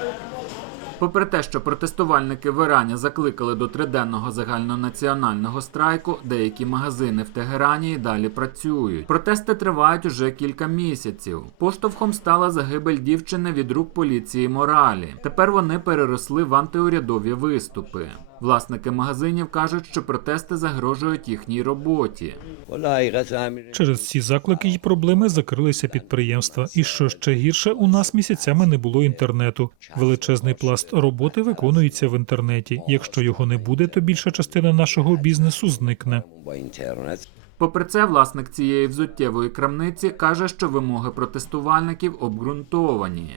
Thank you. Попри те, що протестувальники в Ірані закликали до триденного загальнонаціонального страйку, деякі магазини в Тегерані і далі працюють. Протести тривають уже кілька місяців. Поштовхом стала загибель дівчини від рук поліції моралі. Тепер вони переросли в антиурядові виступи. Власники магазинів кажуть, що протести загрожують їхній роботі. Через ці заклики й проблеми закрилися підприємства. І що ще гірше, у нас місяцями не було інтернету. Величезний пласт роботи виконується в інтернеті. Якщо його не буде, то більша частина нашого бізнесу зникне. Попри це, власник цієї взуттєвої крамниці каже, що вимоги протестувальників обґрунтовані.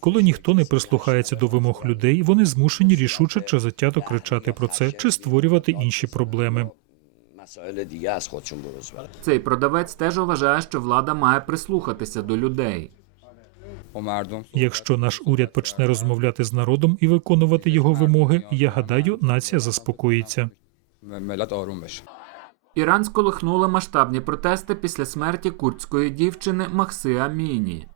Коли ніхто не прислухається до вимог людей, вони змушені рішуче чи затято кричати про це, чи створювати інші проблеми. Цей продавець теж вважає, що влада має прислухатися до людей. Якщо наш уряд почне розмовляти з народом і виконувати його вимоги, я гадаю, нація заспокоїться. Іран сколихнули масштабні протести після смерті курдської дівчини Махси Аміні.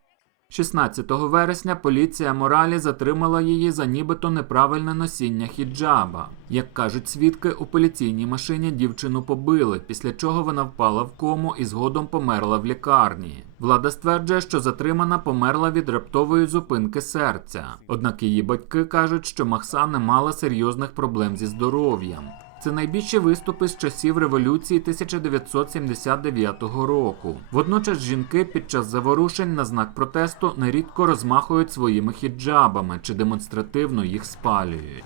16 вересня поліція моралі затримала її за нібито неправильне носіння хіджаба. Як кажуть свідки, у поліційній машині дівчину побили, після чого вона впала в кому і згодом померла в лікарні. Влада стверджує, що затримана померла від раптової зупинки серця. Однак її батьки кажуть, що Махса не мала серйозних проблем зі здоров'ям. Це найбільші виступи з часів революції 1979 року. Водночас жінки під час заворушень на знак протесту нерідко розмахують своїми хіджабами чи демонстративно їх спалюють.